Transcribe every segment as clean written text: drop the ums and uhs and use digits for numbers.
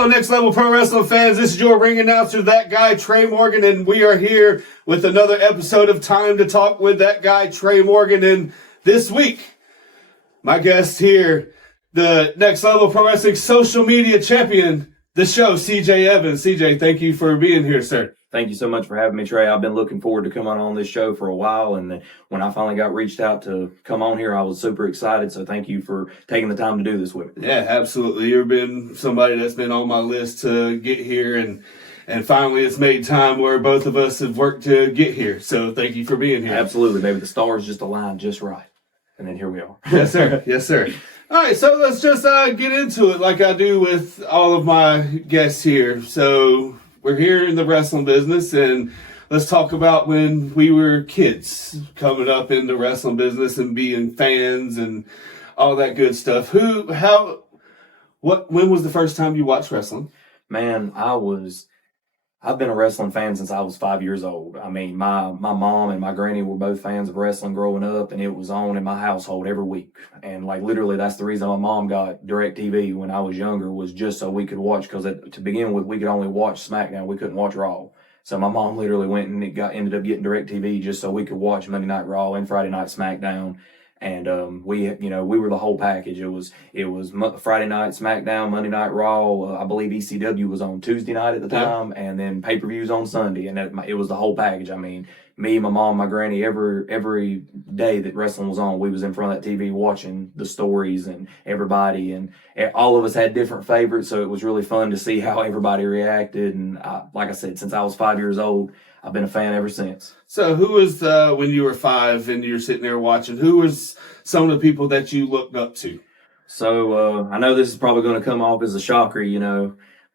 Hello, Next Level Pro Wrestling fans. This is your ring announcer, that guy, Trey Morgan, and we are here with another episode of Time to Talk with that guy, Trey Morgan. And this week, my guest here, the Next Level Pro Wrestling social media champion, the show, CJ Evans. CJ, thank you for being here, sir. Thank you so much for having me, Trey. I've been looking forward to coming on this show for a while, and when I finally got reached out to come on here, I was super excited, so thank you for taking the time to do this with me. Yeah, absolutely. You've been somebody that's been on my list to get here, and finally it's made time where both of us have worked to get here, so thank you for being here. Absolutely, baby. The stars just aligned just right, and then here we are. Yes, sir. Yes, sir. All right, so let's just get into it like I do with all of my guests here. So we're here in the wrestling business, and let's talk about when we were kids coming up in the wrestling business and being fans and all that good stuff. When was the first time you watched wrestling? Man, I've been a wrestling fan since I was 5 years old. I mean, my mom and my granny were both fans of wrestling growing up, and it was on in my household every week. And like literally, that's the reason my mom got DirecTV when I was younger, was just so we could watch. Because to begin with, we could only watch SmackDown. We couldn't watch Raw. So my mom literally went and ended up getting DirecTV just so we could watch Monday Night Raw and Friday Night SmackDown. And we were the whole package. It was Friday night SmackDown, Monday Night Raw. I believe ECW was on Tuesday night at the time, and then pay-per-views on Sunday. And it was the whole package. I mean, me, my mom, my granny, every day that wrestling was on, we was in front of that TV watching the stories and everybody. And all of us had different favorites, so it was really fun to see how everybody reacted. And like I said, since I was 5 years old, I've been a fan ever since. So who was, when you were 5 and you're sitting there watching, who was some of the people that you looked up to? So I know this is probably going to come off as a shocker,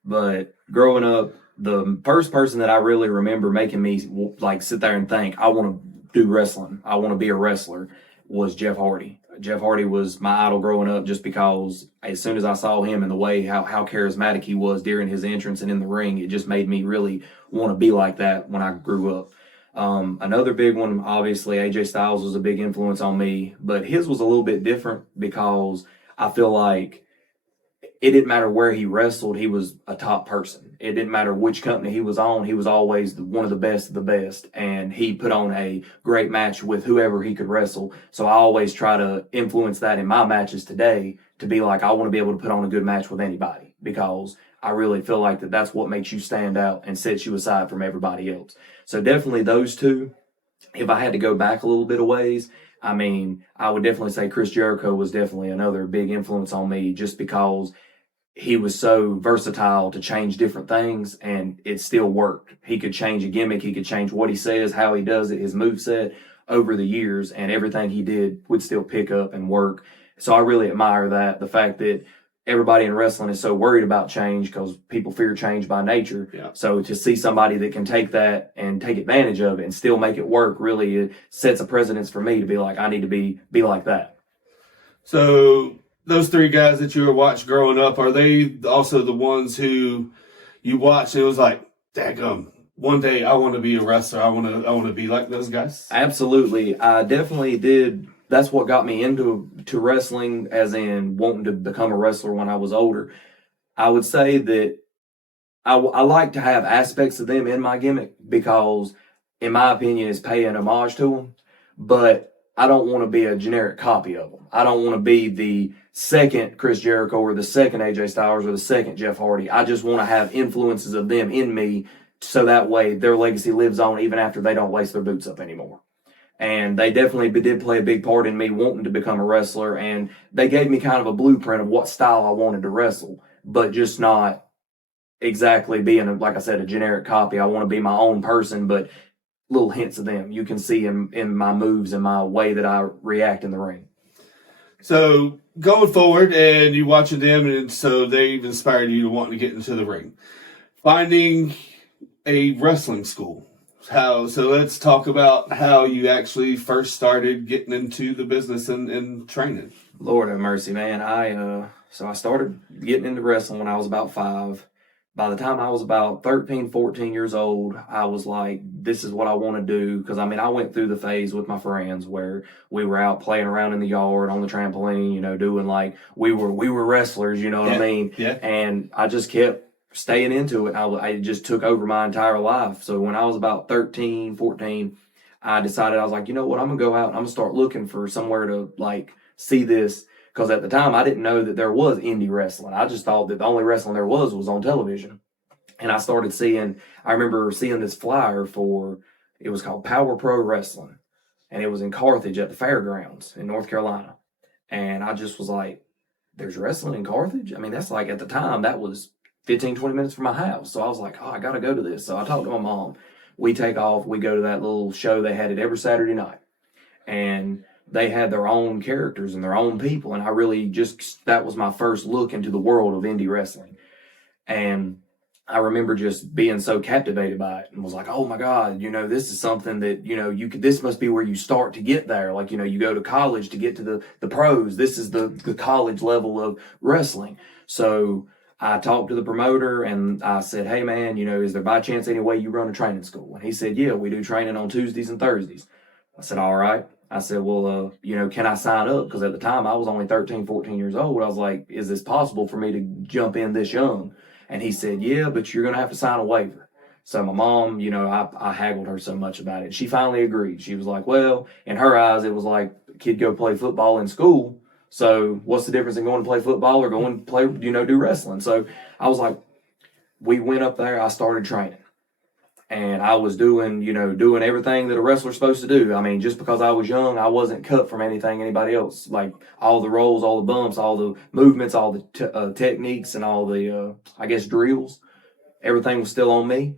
but growing up, the first person that I really remember making me like sit there and think, I want to do wrestling, I want to be a wrestler, was Jeff Hardy. Jeff Hardy was my idol growing up, just because as soon as I saw him and the way how charismatic he was during his entrance and in the ring, it just made me really want to be like that when I grew up. Another big one, obviously, AJ Styles was a big influence on me, but his was a little bit different because I feel like it didn't matter where he wrestled, he was a top person. It didn't matter which company he was on, he was always one of the best, and he put on a great match with whoever he could wrestle. So I always try to influence that in my matches today, to be like, I want to be able to put on a good match with anybody, because I really feel like that's what makes you stand out and sets you aside from everybody else. So definitely those two. If I had to go back a little bit of ways, I mean, I would definitely say Chris Jericho was definitely another big influence on me, just because he was so versatile to change different things, and it still worked. He could change a gimmick, he could change what he says, how he does it, his moveset over the years, and everything he did would still pick up and work. So I really admire that, the fact that everybody in wrestling is so worried about change because people fear change by nature. Yeah. So to see somebody that can take that and take advantage of it and still make it work, really it sets a precedence for me to be like, I need to be like that. So those three guys that you were watching growing up, are they also the ones who you watched and it was like, daggum, one day I want to be a wrestler, I want to be like those guys? Absolutely. I definitely did. That's what got me into wrestling, as in wanting to become a wrestler when I was older. I would say that I like to have aspects of them in my gimmick, because in my opinion it's paying homage to them, but I don't want to be a generic copy of them. I don't want to be the second Chris Jericho or the second AJ Styles or the second Jeff Hardy. I just want to have influences of them in me, so that way their legacy lives on even after they don't lace their boots up anymore. And they definitely did play a big part in me wanting to become a wrestler, and they gave me kind of a blueprint of what style I wanted to wrestle, but just not exactly being, like I said, a generic copy. I want to be my own person, but little hints of them you can see in my moves and my way that I react in the ring. So going forward and you watching them, and so they've inspired you to want to get into the ring. Finding a wrestling school. So let's talk about how you actually first started getting into the business and training. Lord have mercy, man. So I started getting into wrestling when I was about 5. By the time I was about 13, 14 years old, I was like, this is what I want to do. Because, I mean, I went through the phase with my friends where we were out playing around in the yard on the trampoline, doing like we were wrestlers, you know what I mean? Yeah. And I just kept staying into it, I just took over my entire life. So when I was about 13, 14, I decided, I was like, you know what, I'm gonna go out and I'm gonna start looking for somewhere to like see this. Because at the time I didn't know that there was indie wrestling. I just thought that the only wrestling there was on television. And I started seeing, I remember seeing this flyer for, it was called Power Pro Wrestling. And it was in Carthage at the fairgrounds in North Carolina. And I just was like, there's wrestling in Carthage? I mean, that's like, at the time, that was 15, 20 minutes from my house. So I was like, oh, I got to go to this. So I talked to my mom. We take off. We go to that little show. They had it every Saturday night. And they had their own characters and their own people. And I really that was my first look into the world of indie wrestling. And I remember just being so captivated by it and was like, oh my God, this is something that, this must be where you start to get there. Like, you go to college to get to the pros. This is the college level of wrestling. So I talked to the promoter and I said, hey man, is there by chance any way you run a training school? And he said, yeah, we do training on Tuesdays and Thursdays. I said, all right. I said, well, can I sign up? Because at the time I was only 13, 14 years old. I was like, is this possible for me to jump in this young? And he said, yeah, but you're going to have to sign a waiver. So my mom, I haggled her so much about it. She finally agreed. She was like, well, in her eyes, it was like a kid go play football in school. So what's the difference in going to play football or going to play, do wrestling? So I was like, we went up there. I started training. And I was doing everything that a wrestler's supposed to do. I mean, just because I was young, I wasn't cut from anything anybody else. Like all the rolls, all the bumps, all the movements, all the techniques, and all the, drills. Everything was still on me.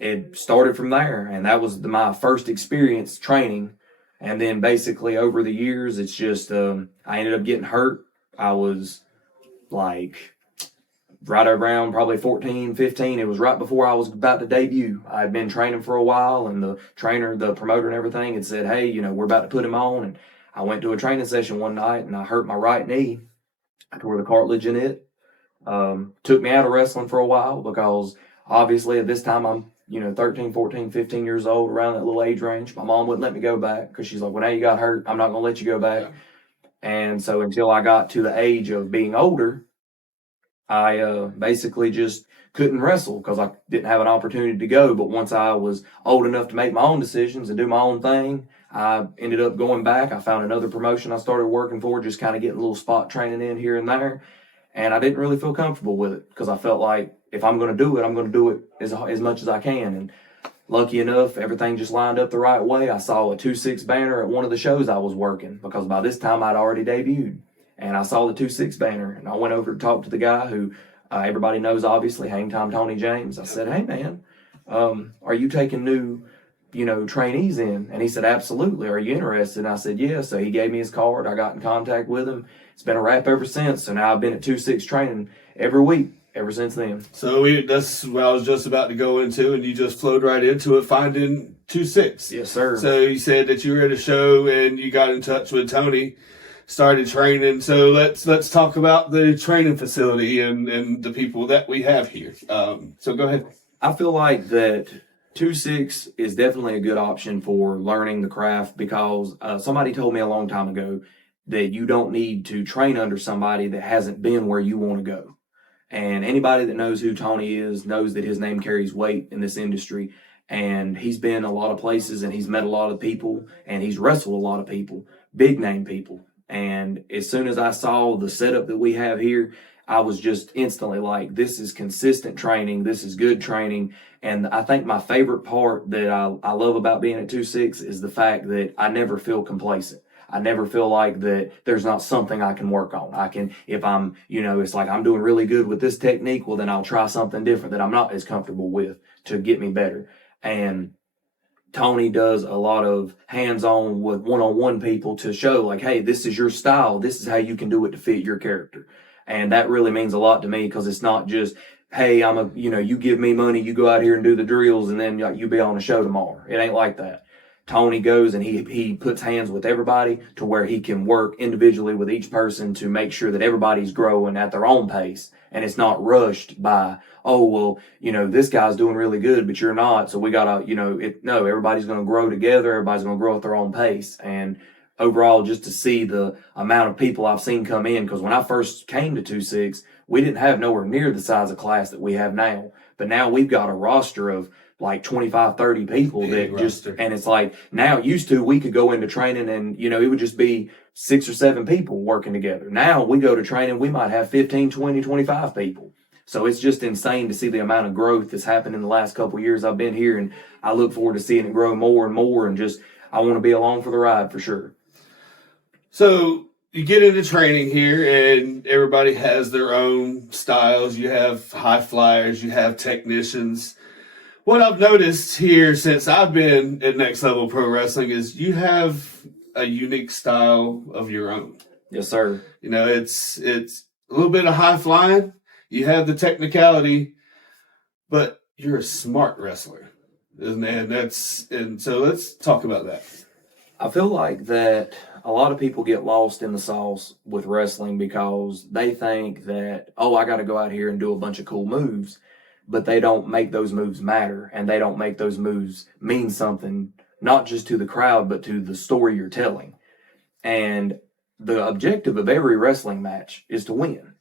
It started from there, and that was my first experience training. And then basically over the years, it's just I ended up getting hurt. I was like right around probably 14, 15. It was right before I was about to debut. I'd been training for a while, and the trainer, the promoter and everything had said, hey, we're about to put him on. And I went to a training session one night and I hurt my right knee. I tore the cartilage in it. Took me out of wrestling for a while because obviously at this time I'm, 13, 14, 15 years old, around that little age range. My mom wouldn't let me go back because she's like, well, now you got hurt. I'm not going to let you go back. Yeah. And so until I got to the age of being older, I basically just couldn't wrestle because I didn't have an opportunity to go. But once I was old enough to make my own decisions and do my own thing, I ended up going back. I found another promotion I started working for, just kind of getting a little spot training in here and there. And I didn't really feel comfortable with it because I felt like if I'm going to do it, I'm going to do it as much as I can. And lucky enough, everything just lined up the right way. I saw a 2-6 banner at one of the shows I was working because by this time I'd already debuted. And I saw the 2-6 banner, and I went over to talk to the guy who everybody knows, obviously, Hang Time Tony James. I said, hey, man, are you taking new, trainees in? And he said, absolutely. Are you interested? And I said, yeah. So he gave me his card. I got in contact with him. It's been a wrap ever since. So now I've been at 2-6 training every week ever since then. So that's what I was just about to go into, and you just flowed right into it, finding 2-6. Yes, sir. So you said that you were at a show, and you got in touch with Tony, started training. So let's talk about the training facility and the people that we have here. So go ahead. I feel like that 2-6 is definitely a good option for learning the craft because somebody told me a long time ago that you don't need to train under somebody that hasn't been where you want to go. And anybody that knows who Tony is knows that his name carries weight in this industry. And he's been a lot of places and he's met a lot of people and he's wrestled a lot of people, big name people. And as soon as I saw the setup that we have here, I was just instantly like, this is consistent training. This is good training. And I think my favorite part that I love about being at 2-6 is the fact that I never feel complacent. I never feel like that there's not something I can work on. I can, if I'm, it's like I'm doing really good with this technique, well, then I'll try something different that I'm not as comfortable with to get me better. And Tony does a lot of hands-on with one-on-one people to show like, hey, this is your style. This is how you can do it to fit your character. And that really means a lot to me because it's not just, hey, you give me money, you go out here and do the drills and then you be on a show tomorrow. It ain't like that. Tony goes and he puts hands with everybody to where he can work individually with each person to make sure that everybody's growing at their own pace and it's not rushed by, oh, well, this guy's doing really good, but you're not. So we gotta, no, everybody's going to grow together. Everybody's going to grow at their own pace. And overall, just to see the amount of people I've seen come in, because when I first came to 2-6, we didn't have nowhere near the size of class that we have now. But now we've got a roster of like 25, 30 people that just, and it's like now used to, we could go into training and, you know, it would just be 6 or 7 people working together. Now we go to training, we might have 15, 20, 25 people. So it's just insane to see the amount of growth that's happened in the last couple of years I've been here. And I look forward to seeing it grow more and more. And just, I want to be along for the ride for sure. So you get into training here and everybody has their own styles. You have high flyers, you have technicians. What I've noticed here since I've been at Next Level Pro Wrestling is you have a unique style of your own. Yes, sir. You know, it's a little bit of high flying. You have the technicality, but you're a smart wrestler. And so let's talk about that. I feel like that a lot of people get lost in the sauce with wrestling because they think that, oh, I got to go out here and do a bunch of cool moves, but they don't make those moves matter, and they don't make those moves mean something, not just to the crowd, but to the story you're telling. And the objective of every wrestling match is to win.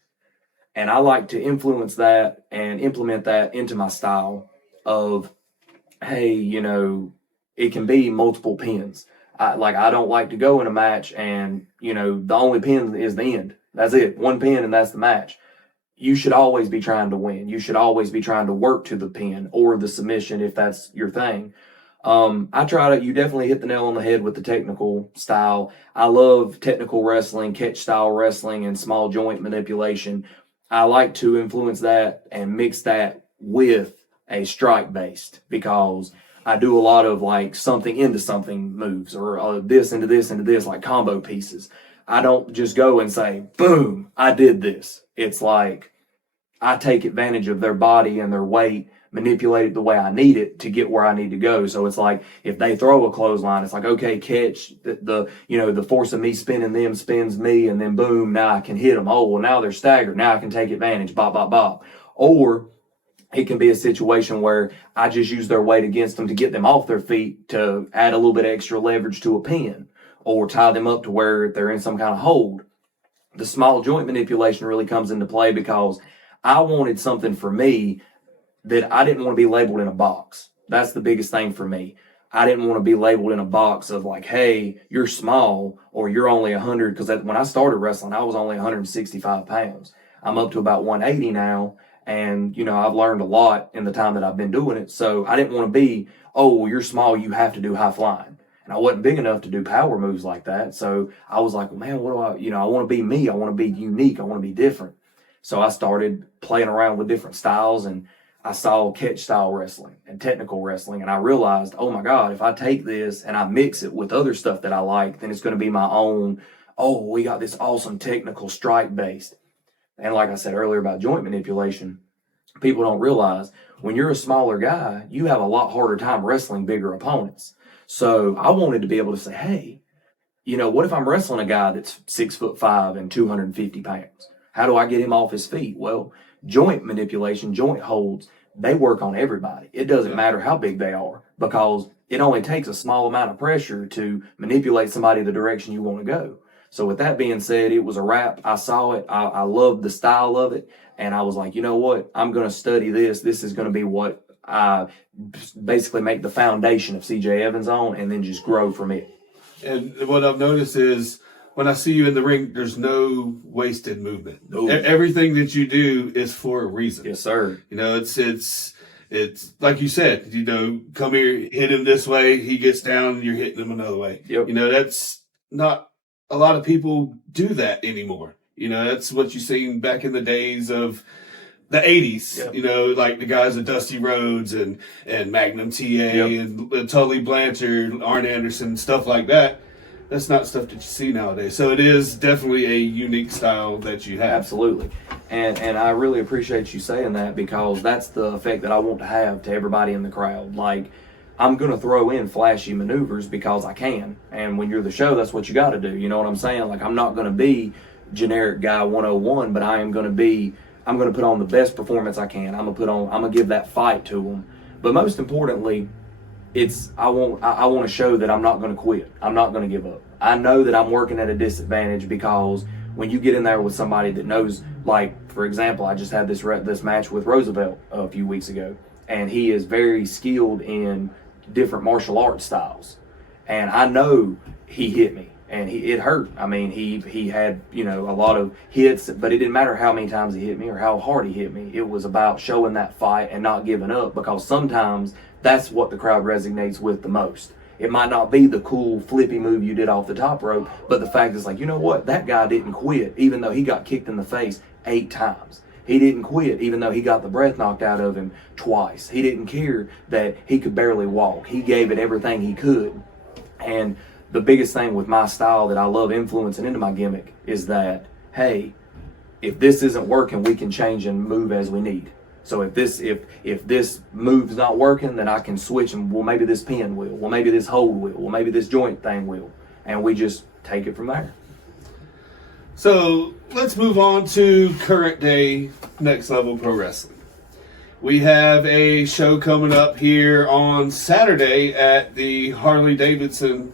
And I like to influence that and implement that into my style of, hey, you know, it can be multiple pins. I don't like to go in a match and, you know, the only pin is the end. That's it. One pin and that's the match. You should always be trying to win. You should always be trying to work to the pin or the submission if that's your thing. You definitely hit the nail on the head with the technical style. I love technical wrestling, catch style wrestling, and small joint manipulation. I like to influence that and mix that with a strike based because I do a lot of like something into something moves or this into this into this, like combo pieces. I don't just go and say, boom, I did this. It's like I take advantage of their body and their weight, manipulate it the way I need it to get where I need to go. So it's like if they throw a clothesline, it's like, okay, catch the force of me spinning them spins me, and then boom, now I can hit them. Oh, well, now they're staggered. Now I can take advantage. Bop, bop, bop. Or it can be a situation where I just use their weight against them to get them off their feet to add a little bit of extra leverage to a pin or tie them up to where they're in some kind of hold. The small joint manipulation really comes into play because I wanted something for me that I didn't want to be labeled in a box. That's the biggest thing for me. I didn't want to be labeled in a box of like, hey, you're small or you're only 100. Because when I started wrestling, I was only 165 pounds. I'm up to about 180 now. And, you know, I've learned a lot in the time that I've been doing it. So I didn't want to be, oh, well, you're small, you have to do high flying. And I wasn't big enough to do power moves like that. So I was like, well, man, I want to be me. I want to be unique. I want to be different. So I started playing around with different styles, and I saw catch style wrestling and technical wrestling. And I realized, oh my God, if I take this and I mix it with other stuff that I like, then it's going to be my own. Oh, we got this awesome technical strike based. And like I said earlier about joint manipulation, people don't realize when you're a smaller guy, you have a lot harder time wrestling bigger opponents. So I wanted to be able to say, hey, you know, what if I'm wrestling a guy that's 6'5" and 250 pounds? How do I get him off his feet? Well, joint manipulation, joint holds, they work on everybody. It doesn't matter how big they are because it only takes a small amount of pressure to manipulate somebody the direction you want to go. So with that being said, it was a wrap. I saw it. I loved the style of it. And I was like, you know what? I'm going to study this. This is going to be what I basically make the foundation of CJ Evans on and then just grow from it. And what I've noticed is when I see you in the ring, there's no wasted movement. Ooh. Everything that you do is for a reason. Yes, sir. You know, it's like you said, you know, come here, hit him this way. He gets down, you're hitting him another way. Yep. You know, that's not a lot of people do that anymore. You know, that's what you seen back in the days of the 80s. Yep. You know, like the guys of Dusty Rhodes and Magnum TA and Tully Blanchard, Arn Anderson, stuff like that. That's not stuff that you see nowadays. So it is definitely a unique style that you have. Absolutely. And I really appreciate you saying that because that's the effect that I want to have to everybody in the crowd. Like, I'm going to throw in flashy maneuvers because I can. And when you're the show, that's what you got to do. You know what I'm saying? Like, I'm not going to be generic guy 101, but I'm going to put on the best performance I can. I'm going to give that fight to them. But most importantly, I want to show that I'm not going to quit. I'm not going to give up. I know that I'm working at a disadvantage because when you get in there with somebody that knows, like, for example, I just had this match with Roosevelt a few weeks ago, and he is very skilled in different martial arts styles. And I know he hit me, and it hurt. I mean, he had, you know, a lot of hits, but it didn't matter how many times he hit me or how hard he hit me. It was about showing that fight and not giving up, because sometimes that's what the crowd resonates with the most. It might not be the cool flippy move you did off the top rope, but the fact is, like, you know what? That guy didn't quit, even though he got kicked in the face 8 times. He didn't quit, even though he got the breath knocked out of him twice. He didn't care that he could barely walk. He gave it everything he could. And the biggest thing with my style that I love influencing into my gimmick is that, hey, if this isn't working, we can change and move as we need. So if this move's not working, then I can switch, and well, maybe this pin will, well, maybe this hold will, well, maybe this joint thing will, and we just take it from there. So let's move on to current day Next Level Pro Wrestling. We have a show coming up here on Saturday at the Harley Davidson.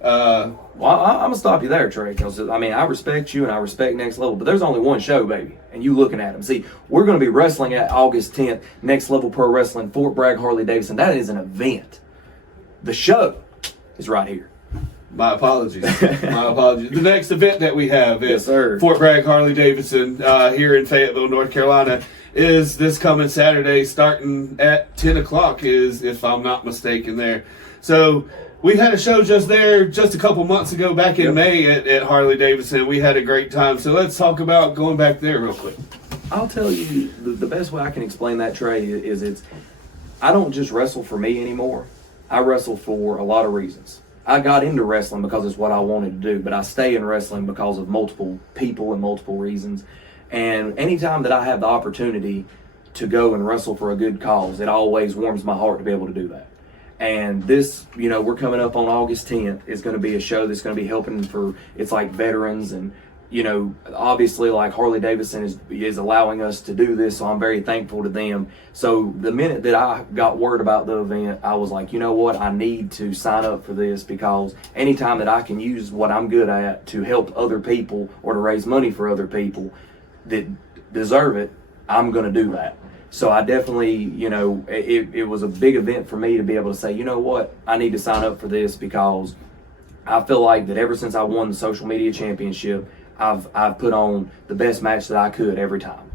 Well, I'm going to stop you there, Trey, because, I mean, I respect you and I respect Next Level, but there's only one show, baby, and you looking at them. See, we're going to be wrestling at August 10th, Next Level Pro Wrestling, Fort Bragg, Harley Davidson. That is an event. The show is right here. My apologies. My apologies. The next event that we have is Yes, sir. Fort Bragg, Harley Davidson, here in Fayetteville, North Carolina, is this coming Saturday, starting at 10 o'clock, is, if I'm not mistaken, there. So we had a show just there just a couple months ago, back in May at Harley Davidson. We had a great time. So let's talk about going back there real quick. I'll tell you, the best way I can explain that, Trey, is I don't just wrestle for me anymore. I wrestle for a lot of reasons. I got into wrestling because it's what I wanted to do, but I stay in wrestling because of multiple people and multiple reasons. And anytime that I have the opportunity to go and wrestle for a good cause, it always warms my heart to be able to do that. And this, you know, we're coming up on August 10th. It's going to be a show that's going to be helping for, it's like veterans, and, you know, obviously, like, Harley Davidson is allowing us to do this, so I'm very thankful to them. So the minute that I got word about the event, I was like, you know what, I need to sign up for this, because anytime that I can use what I'm good at to help other people or to raise money for other people that deserve it, I'm going to do that. So I definitely, you know, it was a big event for me to be able to say, you know what, I need to sign up for this, because I feel like that ever since I won the social media championship, I've put on the best match that I could every time.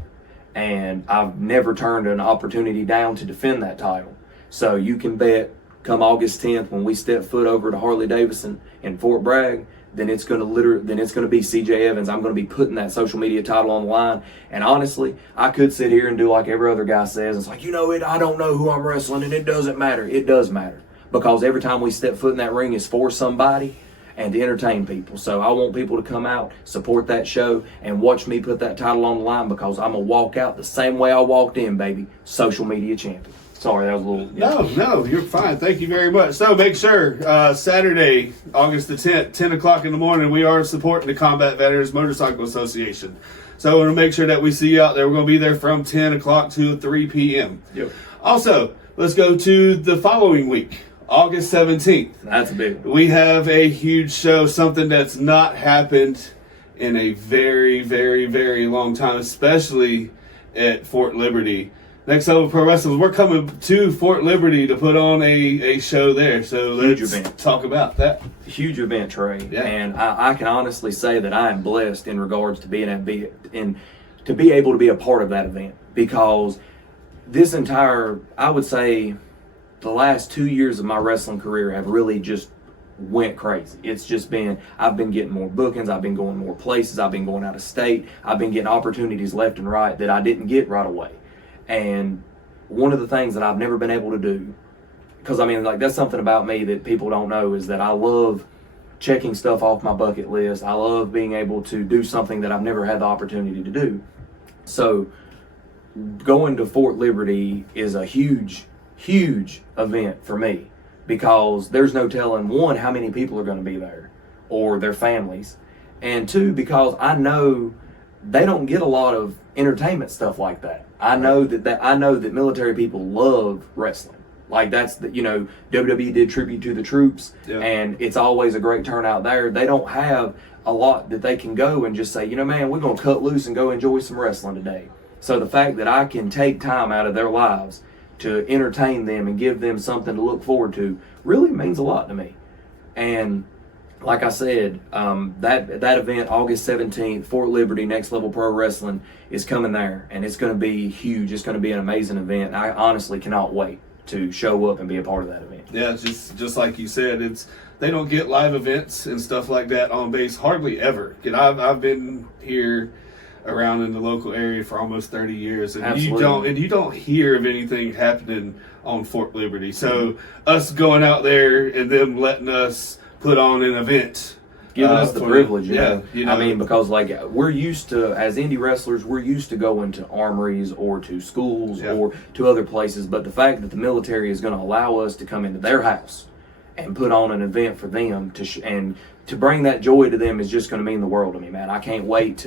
And I've never turned an opportunity down to defend that title. So you can bet come August 10th, when we step foot over to Harley Davidson in Fort Bragg, then it's going to be CJ Evans. I'm going to be putting that social media title on the line. And honestly, I could sit here and do like every other guy says. It's like, you know, I don't know who I'm wrestling, and it doesn't matter. It does matter, because every time we step foot in that ring is for somebody and to entertain people. So I want people to come out, support that show, and watch me put that title on the line, because I'm going to walk out the same way I walked in, baby. Social media champion. Sorry, that was a little... No, you're fine. Thank you very much. So make sure, Saturday, August the 10th, 10 o'clock in the morning, we are supporting the Combat Veterans Motorcycle Association. So I want to make sure that we see you out there. We're going to be there from 10 o'clock to 3 p.m. Yep. Also, let's go to the following week, August 17th. That's a big one. We have a huge show, something that's not happened in a very, very, very long time, especially at Fort Liberty. Next Level Pro Wrestling, we're coming to Fort Liberty to put on a show there. So let's talk about that. Huge event, Trey. Yeah. And I can honestly say that I am blessed in regards to being to be able to be a part of that event, because this entire, I would say, the last 2 years of my wrestling career have really just went crazy. It's just been, I've been getting more bookings, I've been going more places, I've been going out of state, I've been getting opportunities left and right that I didn't get right away. And one of the things that I've never been able to do, because I mean, like, that's something about me that people don't know, is that I love checking stuff off my bucket list. I love being able to do something that I've never had the opportunity to do. So going to Fort Liberty is a huge, huge event for me, because there's no telling, one, how many people are going to be there or their families, and two, because I know they don't get a lot of entertainment stuff like that. I know that military people love wrestling. Like that's the, WWE did tribute to the troops, and it's always a great turnout there. They don't have a lot that they can go and just say, man, we're gonna cut loose and go enjoy some wrestling today. So the fact that I can take time out of their lives to entertain them and give them something to look forward to really means a lot to me. And like I said, that event, August 17th, Fort Liberty, Next Level Pro Wrestling, is coming there, and it's going to be huge. It's going to be an amazing event. I honestly cannot wait to show up and be a part of that event. Yeah, just like you said, they don't get live events and stuff like that on base hardly ever. I've been here around in the local area for almost 30 years, and you don't hear of anything happening on Fort Liberty. So us going out there and them letting us put on an event, giving us the privilege. Yeah, I mean, because like we're used to, as indie wrestlers, we're used to going to armories or to schools or to other places. But the fact that the military is going to allow us to come into their house and put on an event for them to bring that joy to them is just going to mean the world to me, man. I can't wait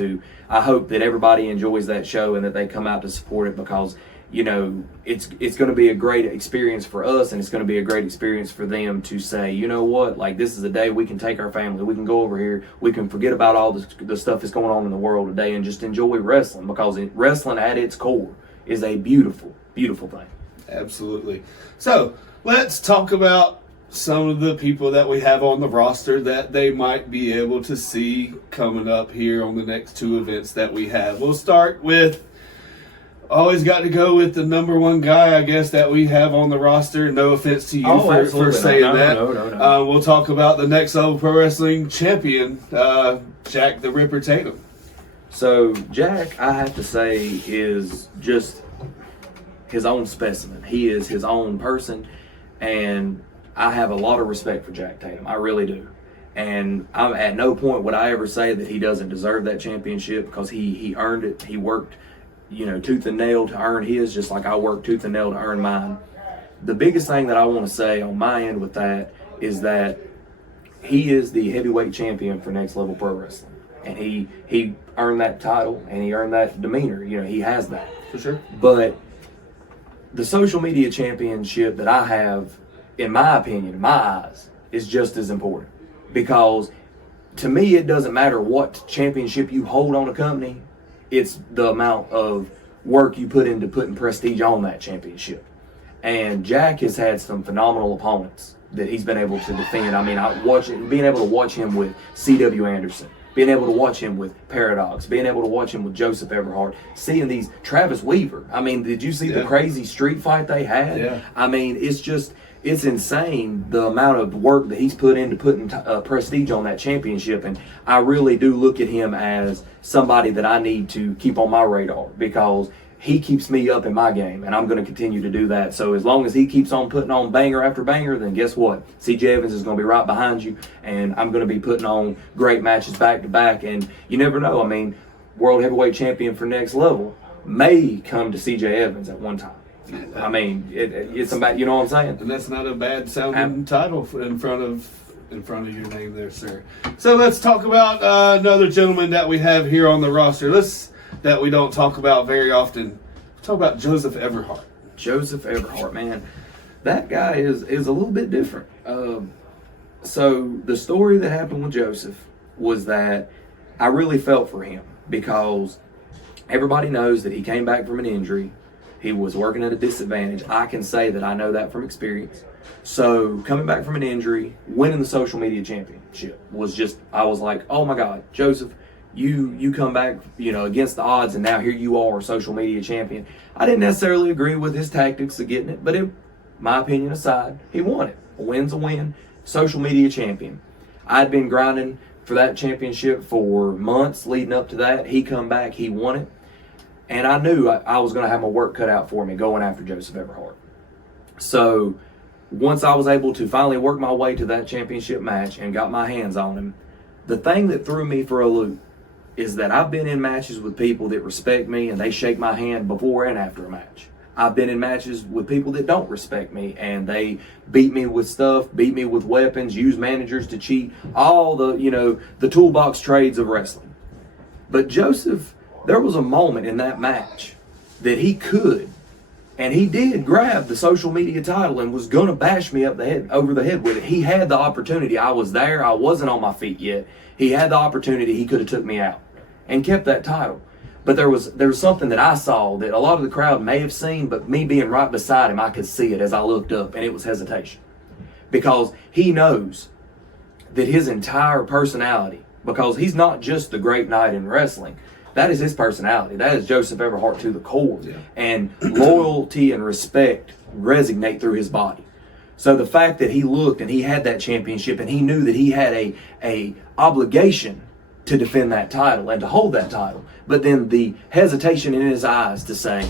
I hope that everybody enjoys that show and that they come out to support it, because it's going to be a great experience for us, and it's going to be a great experience for them to say, you know what, like this is a day we can take our family, we can go over here, we can forget about all the stuff that's going on in the world today and just enjoy wrestling, because wrestling at its core is a beautiful, beautiful thing. Absolutely. So let's talk about some of the people that we have on the roster that they might be able to see coming up here on the next two events that we have. We'll start with, always got to go with the number one guy, I guess, that we have on the roster. No offense to you for saying that. No. We'll talk about the Next Level Pro Wrestling champion, Jack the Ripper Tatum. So Jack, I have to say, is just his own specimen. He is his own person, and I have a lot of respect for Jack Tatum. I really do. And I'm at no point would I ever say that he doesn't deserve that championship, because he earned it. He worked tooth and nail to earn his, just like I worked tooth and nail to earn mine. The biggest thing that I want to say on my end with that is that he is the heavyweight champion for Next Level Pro Wrestling. And he earned that title, and he earned that demeanor. He has that. For sure. But the social media championship that I have, in my opinion, in my eyes, is just as important. Because to me, it doesn't matter what championship you hold on a company. It's the amount of work you put into putting prestige on that championship. And Jack has had some phenomenal opponents that he's been able to defend. I mean, being able to watch him with C.W. Anderson, being able to watch him with Paradox, being able to watch him with Joseph Everhart, seeing these Travis Weaver. I mean, did you see the crazy street fight they had? Yeah. I mean, it's insane the amount of work that he's put into putting prestige on that championship. And I really do look at him as somebody that I need to keep on my radar, because he keeps me up in my game, and I'm going to continue to do that. So as long as he keeps on putting on banger after banger, then guess what? CJ Evans is going to be right behind you, and I'm going to be putting on great matches back to back. And you never know. I mean, World Heavyweight Champion for Next Level may come to CJ Evans at one time. I mean, it's about, you know what I'm saying? And that's not a bad sounding title in front of your name there, sir. So let's talk about another gentleman that we have here on the roster. That we don't talk about very often. Let's talk about Joseph Everhart. Joseph Everhart, man. That guy is a little bit different. So the story that happened with Joseph was that I really felt for him, because everybody knows that he came back from an injury. He was working at a disadvantage. I can say that I know that from experience. So coming back from an injury, winning the social media championship was just, I was like, oh my God, Joseph, you come back, against the odds, and now here you are, social media champion. I didn't necessarily agree with his tactics of getting it, but my opinion aside, he won it. A win's a win. Social media champion. I'd been grinding for that championship for months leading up to that. He come back, he won it. And I knew I was going to have my work cut out for me going after Joseph Everhart. So once I was able to finally work my way to that championship match and got my hands on him, the thing that threw me for a loop is that I've been in matches with people that respect me and they shake my hand before and after a match. I've been in matches with people that don't respect me and they beat me with stuff, beat me with weapons, use managers to cheat, all the toolbox trades of wrestling. But Joseph, there was a moment in that match that he could And he did grab the social media title and was gonna bash me over the head with it. He had the opportunity. I was there. I wasn't on my feet yet. He had the opportunity. He could have took me out and kept that title. But there was something that I saw that a lot of the crowd may have seen, but me being right beside him, I could see it as I looked up, and it was hesitation. Because he knows that his entire personality, because he's not just the great knight in wrestling, that is his personality. That is Joseph Everhart to the core. Yeah. And loyalty and respect resonate through his body. So the fact that he looked and he had that championship and he knew that he had a obligation to defend that title and to hold that title, but then the hesitation in his eyes to say,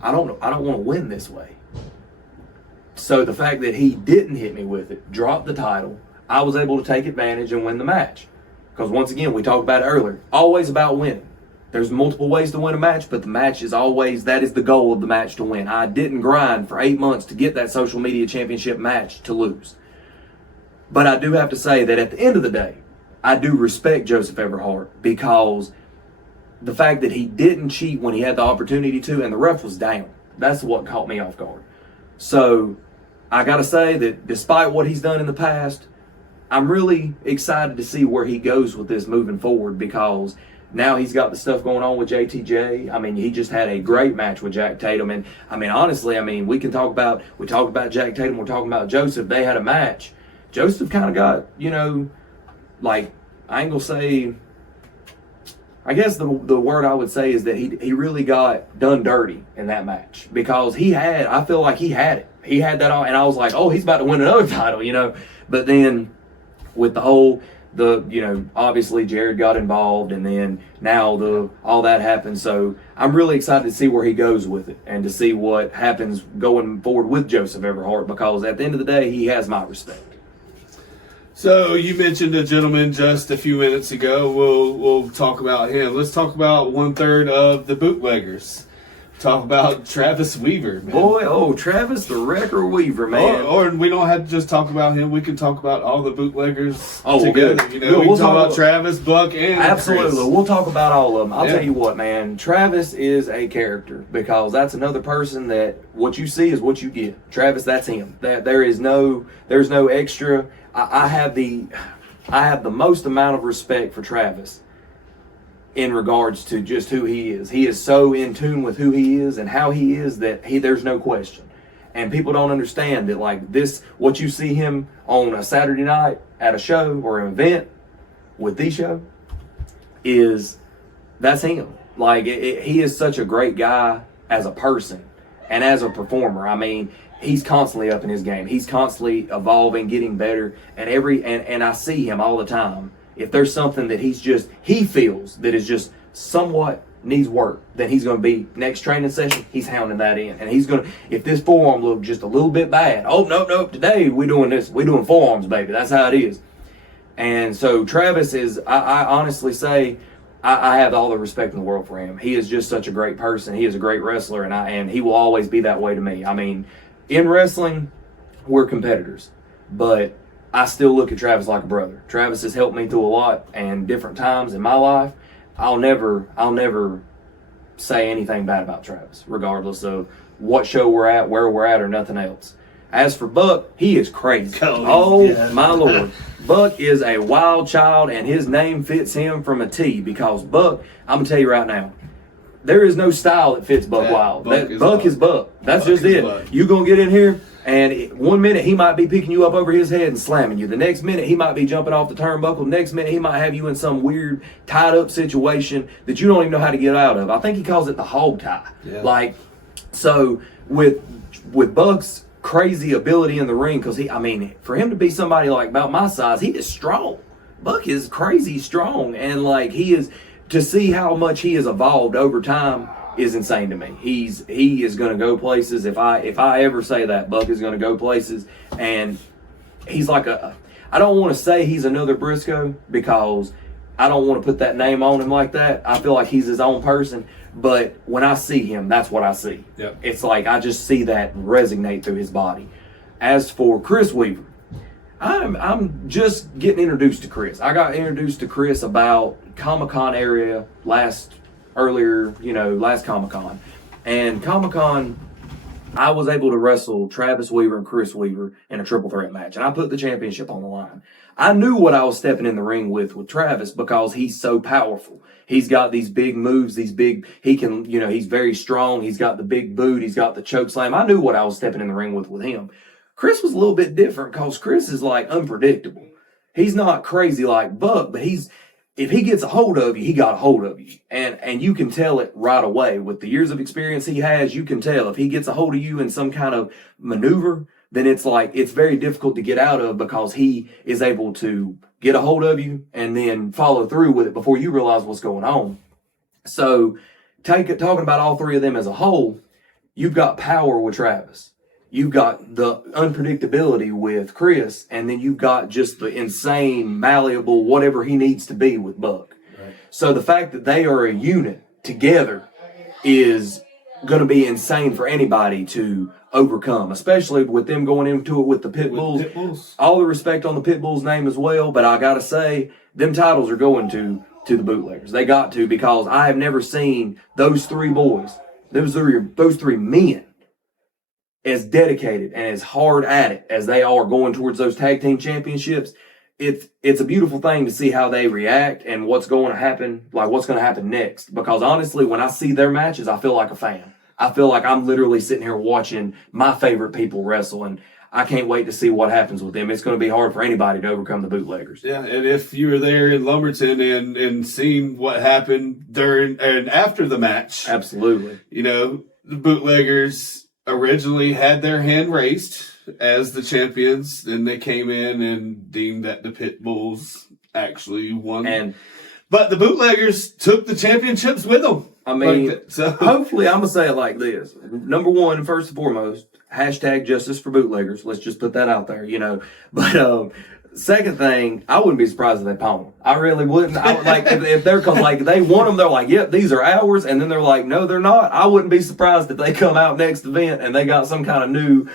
I don't want to win this way. So the fact that he didn't hit me with it, dropped the title, I was able to take advantage and win the match. Because once again, we talked about it earlier, always about winning. There's multiple ways to win a match, but the match is always, that is the goal of the match, to win. I didn't grind for 8 months to get that social media championship match to lose. But I do have to say that at the end of the day, I do respect Joseph Everhart, because the fact that he didn't cheat when he had the opportunity to, and the ref was down. That's what caught me off guard. So I got to say that despite what he's done in the past, I'm really excited to see where he goes with this moving forward, because now he's got the stuff going on with JTJ. I mean, he just had a great match with Jack Tatum. And I mean, honestly, we talked about Jack Tatum, we're talking about Joseph. They had a match. Joseph kind of got, like, I ain't gonna say, I guess the word I would say is that he really got done dirty in that match, because I feel like he had it. He had that all, and I was like, oh, he's about to win another title, But then with obviously Jared got involved, and then now all that happened. So I'm really excited to see where he goes with it and to see what happens going forward with Joseph Everhart, because at the end of the day, he has my respect. So you mentioned a gentleman just a few minutes ago. We'll talk about him. Let's talk about 1/3 of the bootleggers. Talk about Travis Weaver, man. Travis the Wrecker Weaver, man. Or we don't have to just talk about him. We can talk about all the bootleggers together. Good. We can talk about Travis, Buck, and absolutely. Chris. We'll talk about all of them. I'll tell you what, man. Travis is a character, because that's another person that what you see is what you get. Travis, that's him. There's no extra. I have the most amount of respect for Travis in regards to just who he is. He is so in tune with who he is and how he is that there's no question. And people don't understand that, like, this, what you see him on a Saturday night at a show or an event with the show, that's him. Like, he is such a great guy as a person and as a performer. I mean, he's constantly up in his game. He's constantly evolving, getting better, and I see him all the time. If there's something that he feels that is just somewhat needs work, then he's going to be, next training session, he's hounding that in. And he's going to, if this forearm looks just a little bit bad, nope, today we're doing this. We're doing forearms, baby. That's how it is. And so Travis is, I honestly say, I have all the respect in the world for him. He is just such a great person. He is a great wrestler, and he will always be that way to me. I mean, in wrestling, we're competitors, but I still look at Travis like a brother. Travis has helped me through a lot and different times in my life. I'll never say anything bad about Travis, regardless of what show we're at, where we're at, or nothing else. As for Buck, he is crazy. My Lord. Buck is a wild child, and his name fits him from a T, because Buck, I'm going to tell you right now, there is no style that fits Buck Wild. Buck is Buck. That's just it. You're going to get in here, and 1 minute he might be picking you up over his head and slamming you. The next minute he might be jumping off the turnbuckle. Next minute he might have you in some weird tied up situation that you don't even know how to get out of. I think he calls it the hog tie. Yeah. So with Buck's crazy ability in the ring, because for him to be somebody like about my size, he is strong. Buck is crazy strong, and to see how much he has evolved over time is insane to me. He is going to go places. If I ever say that, Buck is going to go places, and he's like I don't want to say he's another Briscoe, because I don't want to put that name on him like that. I feel like he's his own person, but when I see him, that's what I see. Yep. It's like I just see that resonate through his body. As for Chris Weaver, I'm just getting introduced to Chris. I got introduced to Chris about Comic-Con area last Comic-Con. And Comic-Con, I was able to wrestle Travis Weaver and Chris Weaver in a triple threat match, and I put the championship on the line. I knew what I was stepping in the ring with Travis because he's so powerful. He's got these big moves, he can, he's very strong. He's got the big boot. He's got the choke slam. I knew what I was stepping in the ring with him. Chris was a little bit different because Chris is like unpredictable. He's not crazy like Buck, but if he gets a hold of you, he got a hold of you. And you can tell it right away. With the years of experience he has, you can tell if he gets a hold of you in some kind of maneuver, then it's very difficult to get out of because he is able to get a hold of you and then follow through with it before you realize what's going on. So talking about all three of them as a whole, you've got power with Travis. You've got the unpredictability with Chris, and then you've got just the insane, malleable, whatever he needs to be with Buck. Right. So the fact that they are a unit together is going to be insane for anybody to overcome, especially with them going into it with the Pit Bulls. All the respect on the Pit Bulls name as well, but I got to say, them titles are going to the Bootleggers. They got to, because I have never seen those three boys, those three men, as dedicated and as hard at it as they are going towards those tag team championships. It's a beautiful thing to see how they react and what's going to happen next. Because honestly, when I see their matches, I feel like a fan. I feel like I'm literally sitting here watching my favorite people wrestle, and I can't wait to see what happens with them. It's going to be hard for anybody to overcome the Bootleggers. Yeah, and if you were there in Lumberton and seen what happened during and after the match, absolutely. The Bootleggers originally had their hand raised as the champions, then they came in and deemed that the Pit Bulls actually won. But the Bootleggers took the championships with them. I mean, hopefully I'm going to say it like this. Number one, first and foremost, hashtag justice for Bootleggers. Let's just put that out there, But second thing, I wouldn't be surprised if they palm them. I really wouldn't. I would, if they're they want them, they're like, yep, these are ours, and then they're like, no, they're not. I wouldn't be surprised if they come out next event and they got some kind of new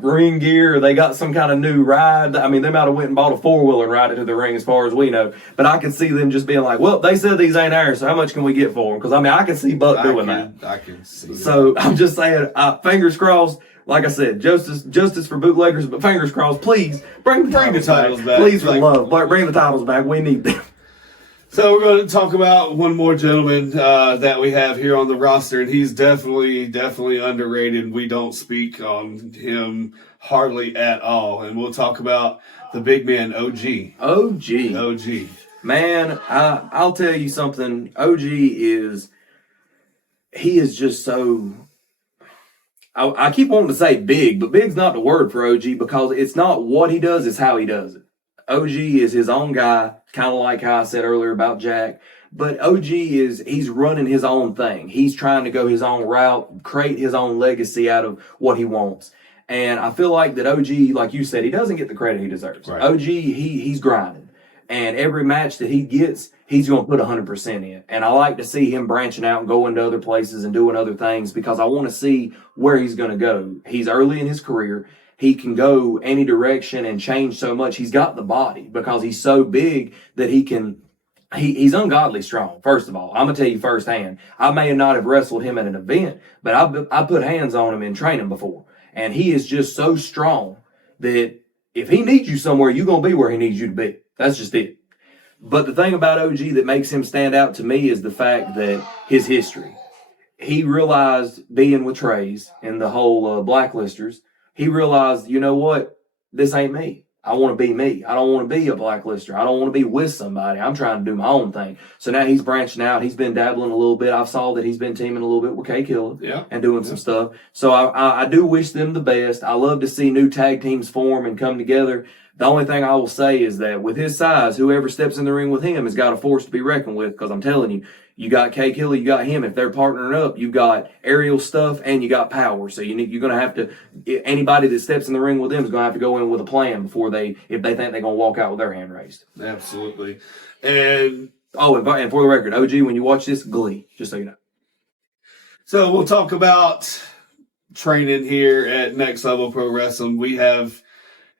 ring gear, or they got some kind of new ride. I mean, they might have went and bought a 4-wheeler and ride it to the ring, as far as we know. But I could see them just being like, well, they said these ain't ours, so how much can we get for them? Because I can see Buck doing that. I can see that. So I'm just saying, fingers crossed. Like I said, justice for Bootleggers, but fingers crossed. Please bring the titles back. Please, for love, bring the titles back. We need them. So we're going to talk about one more gentleman that we have here on the roster, and he's definitely underrated. We don't speak on him hardly at all, and we'll talk about the big man, OG. OG. Man, I'll tell you something. OG is just so. I keep wanting to say big, but big's not the word for OG, because it's not what he does, it's how he does it. OG is his own guy, kind of like how I said earlier about Jack. But OG he's running his own thing. He's trying to go his own route, create his own legacy out of what he wants. And I feel like that OG, like you said, he doesn't get the credit he deserves. Right. OG, he's grinding. And every match that he gets, he's going to put 100% in. And I like to see him branching out and going to other places and doing other things, because I want to see where he's going to go. He's early in his career. He can go any direction and change so much. He's got the body, because he's so big that he's ungodly strong. First of all, I'm going to tell you firsthand, I may not have wrestled him at an event, but I put hands on him in training before. And he is just so strong that if he needs you somewhere, you're going to be where he needs you to be. That's just it. But the thing about OG that makes him stand out to me is the fact that his history. He realized, being with Trey's and the whole blacklisters, he realized, you know what? This ain't me. I want to be me. I don't want to be a blacklister. I don't want to be with somebody. I'm trying to do my own thing. So now he's branching out. He's been dabbling a little bit. I saw that he's been teaming a little bit with K-Killer and doing some stuff. So I do wish them the best. I love to see new tag teams form and come together. The only thing I will say is that with his size, whoever steps in the ring with him has got a force to be reckoned with, because I'm telling you, you got K-Killer, you got him. If they're partnering up, you got aerial stuff and you got power. So you're going to have to, anybody that steps in the ring with them is going to have to go in with a plan if they think they're going to walk out with their hand raised. Absolutely. And for the record, OG, when you watch this, Glee, just so you know. So we'll talk about training here at Next Level Pro Wrestling. We have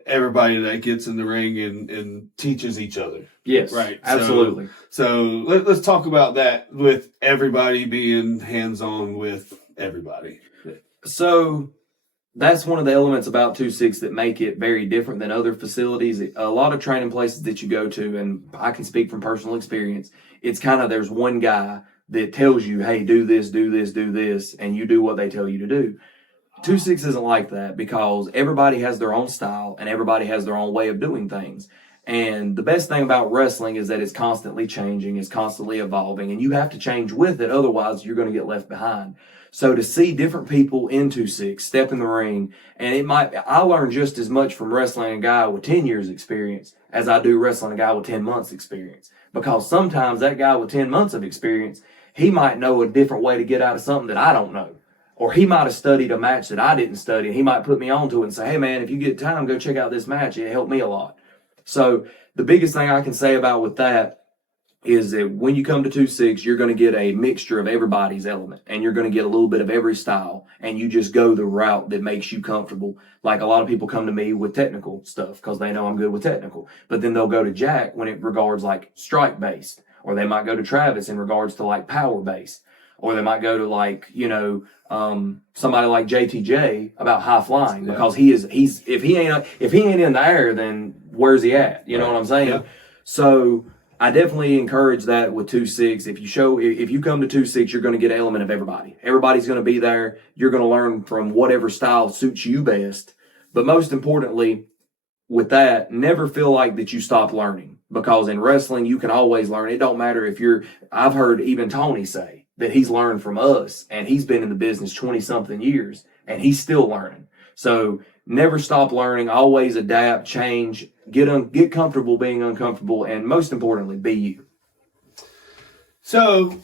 everybody that gets in the ring and teaches each other. Yes, right. Absolutely. So let's talk about that, with everybody being hands-on with everybody. So that's one of the elements about 2-6 that make it very different than other facilities. A lot of training places that you go to, and I can speak from personal experience, it's kind of there's one guy that tells you, hey, do this, do this, do this, and you do what they tell you to do. 2-6 isn't like that because everybody has their own style and everybody has their own way of doing things. And the best thing about wrestling is that it's constantly changing, it's constantly evolving, and you have to change with it. Otherwise, you're going to get left behind. So to see different people in 2-6 step in the ring, and I learned just as much from wrestling a guy with 10 years experience as I do wrestling a guy with 10 months experience. Because sometimes that guy with 10 months of experience, he might know a different way to get out of something that I don't know. Or he might have studied a match that I didn't study, and he might put me onto it and say, hey man, if you get time, go check out this match. It helped me a lot. So the biggest thing I can say about with that is that when you come to 2-6, you're going to get a mixture of everybody's element, and you're going to get a little bit of every style, and you just go the route that makes you comfortable. Like a lot of people come to me with technical stuff because they know I'm good with technical, but then they'll go to Jack when it regards like strike based, or they might go to Travis in regards to like power based, or they might go to like, somebody like JTJ about high flying because if he ain't in the air, then where's he at? You know what I'm saying? Yeah. So I definitely encourage that with 2-6. If you come to 2-6, you're going to get an element of everybody. Everybody's going to be there. You're going to learn from whatever style suits you best. But most importantly, with that, never feel like that you stop learning, because in wrestling, you can always learn. It don't matter I've heard even Tony say that he's learned from us, and he's been in the business 20 something years and he's still learning. So never stop learning, always adapt, change, get comfortable being uncomfortable, and most importantly, be you. So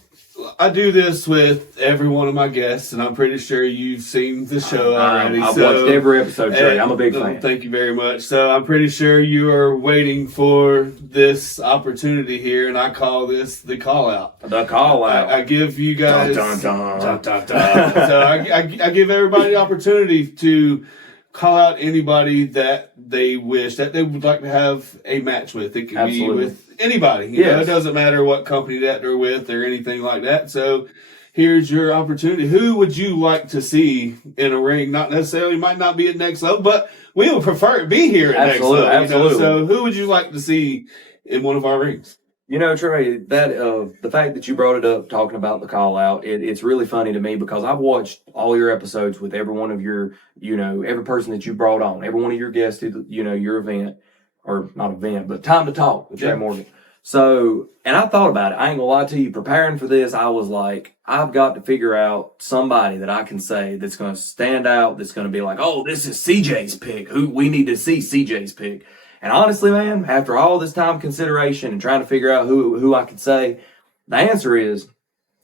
I do this with every one of my guests, and I'm pretty sure you've seen the show already. I've watched every episode, Trey. I'm a big fan. Thank you very much. So I'm pretty sure you are waiting for this opportunity here, and I call this the call out. The call out. I give you guys. Dun, dun, dun. Dun, dun, dun. So I give everybody the opportunity to call out anybody that they wish that they would like to have a match with. It can be with anybody. You know, it doesn't matter what company that they're with or anything like that. So here's your opportunity. Who would you like to see in a ring? Not necessarily, might not be at next level, but we would prefer it be here at next level. Absolutely. So who would you like to see in one of our rings? Trey, that the fact that you brought it up, talking about the call out, it's really funny to me because I've watched all your episodes with every one of your, every person that you brought on, every one of your guests to, your event, or not event, but Time to Talk with Trey Morgan. So, and I thought about it. I ain't gonna lie to you. Preparing for this, I was like, I've got to figure out somebody that I can say that's going to stand out, that's going to be like, oh, this is CJ's pick. We need to see CJ's pick. And honestly, man, after all this time consideration and trying to figure out who I could say, the answer is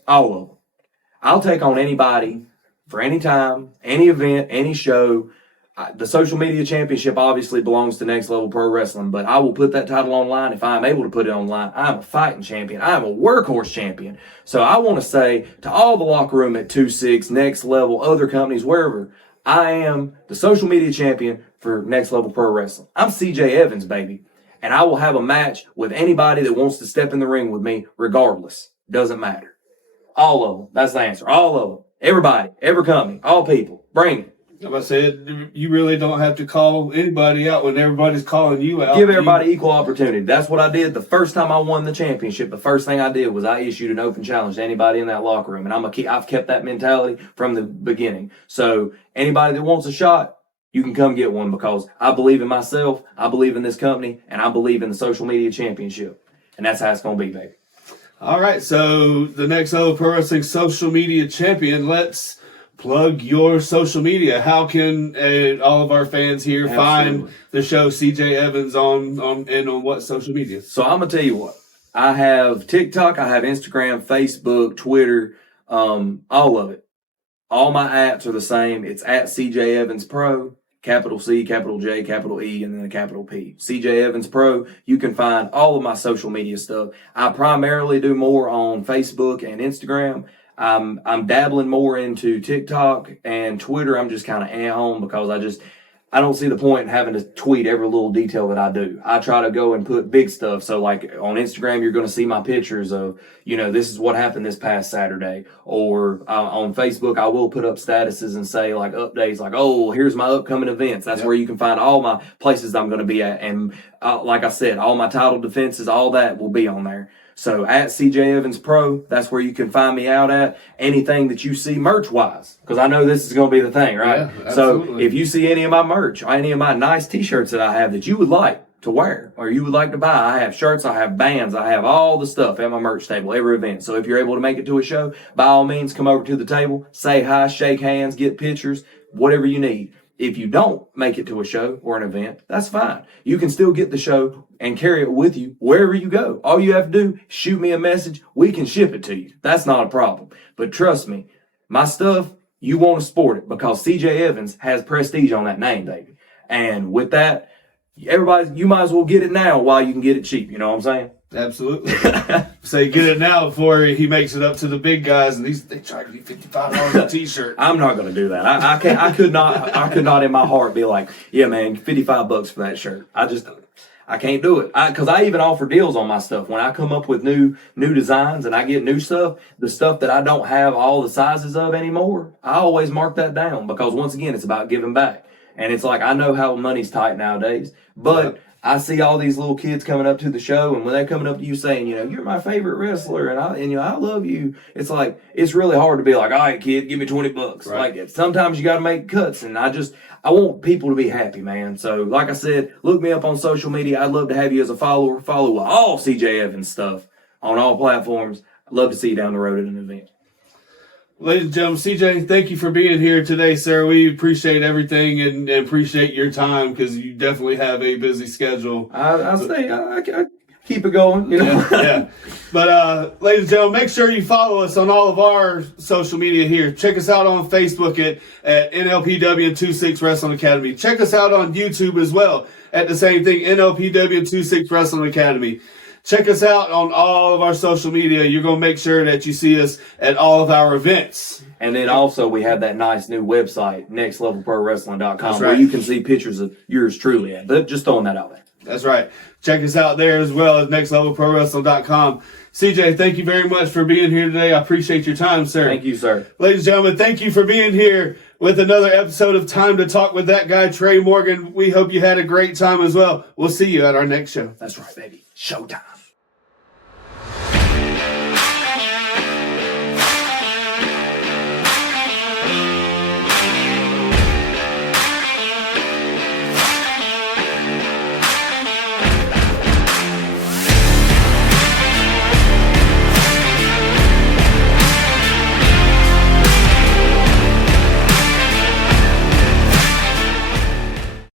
all of them. I'll take on anybody for any time, any event, any show. The social media championship obviously belongs to Next Level Pro Wrestling, but I will put that title online if I'm able to put it online. I'm a fighting champion. I'm a workhorse champion. So I want to say to all the locker room at 2-6, Next Level, other companies, wherever, I am the social media champion for Next Level Pro Wrestling. I'm CJ Evans, baby. And I will have a match with anybody that wants to step in the ring with me, regardless. Doesn't matter. All of them. That's the answer. All of them. Everybody. Every company. All people. Bring it. Like I said, you really don't have to call anybody out when everybody's calling you out. Give everybody equal opportunity. That's what I did the first time I won the championship. The first thing I did was I issued an open challenge to anybody in that locker room. And I've kept that mentality from the beginning. So anybody that wants a shot, you can come get one, because I believe in myself, I believe in this company, and I believe in the social media championship. And that's how it's going to be, baby. All right. So the Next Level Pro Wrestling social media champion, let's plug your social media. How can all of our fans here find the show CJ Evans on what social media? So I'm gonna tell you what. I have TikTok, I have Instagram, Facebook, Twitter, all of it. All my apps are the same. It's at CJ Evans Pro, capital C, capital J, capital E, and then a capital P. CJ Evans Pro. You can find all of my social media stuff. I primarily do more on Facebook and Instagram. I'm dabbling more into TikTok and Twitter. I'm just kind of at home because I don't see the point in having to tweet every little detail that I do. I try to go and put big stuff. So like on Instagram, you're going to see my pictures of, this is what happened this past Saturday. Or on Facebook, I will put up statuses and say like updates like, oh, here's my upcoming events. That's where you can find all my places I'm going to be at. And like I said, all my title defenses, all that will be on there. So at CJ Evans Pro, that's where you can find me out at. Anything that you see merch-wise, because I know this is going to be the thing, right? Yeah, so if you see any of my merch, any of my nice T-shirts that I have that you would like to wear or you would like to buy, I have shirts, I have bands, I have all the stuff at my merch table, every event. So if you're able to make it to a show, by all means, come over to the table, say hi, shake hands, get pictures, whatever you need. If you don't make it to a show or an event, that's fine. You can still get the show and carry it with you wherever you go. All you have to do, shoot me a message. We can ship it to you. That's not a problem. But trust me, my stuff, you want to sport it because CJ Evans has prestige on that name, baby. And with that, everybody, you might as well get it now while you can get it cheap. You know what I'm saying? Absolutely. Say get it now before he makes it up to the big guys, and they charge me $55 a T-shirt. I'm not going to do that. I can't. I could not in my heart be like, yeah, man, $55 for that shirt. I can't do it. Because I even offer deals on my stuff when I come up with new designs and I get new stuff. The stuff that I don't have all the sizes of anymore, I always mark that down because once again, it's about giving back. And it's like I know how money's tight nowadays, but I see all these little kids coming up to the show, and when they're coming up to you saying, you're my favorite wrestler, and I love you. It's like it's really hard to be like, all right, kid, give me $20. Right. Like sometimes you got to make cuts, and I want people to be happy, man. So like I said, look me up on social media. I'd love to have you as a follower. Follow all CJ Evans stuff on all platforms. I'd love to see you down the road at an event. Ladies and gentlemen, CJ, thank you for being here today, sir. We appreciate everything and appreciate your time because you definitely have a busy schedule. I keep it going, Yeah. But ladies and gentlemen, make sure you follow us on all of our social media here. Check us out on Facebook at NLPW26 Wrestling Academy. Check us out on YouTube as well at the same thing, NLPW26 Wrestling Academy. Check us out on all of our social media. You're going to make sure that you see us at all of our events. And then also we have that nice new website, nextlevelprowrestling.com, right. where you can see pictures of yours truly at. But just throwing that out there. That's right. Check us out there as well at nextlevelprowrestling.com. CJ, thank you very much for being here today. I appreciate your time, sir. Thank you, sir. Ladies and gentlemen, thank you for being here with another episode of Time to Talk with That Guy, Trey Morgan. We hope you had a great time as well. We'll see you at our next show. That's right, baby. Showtime.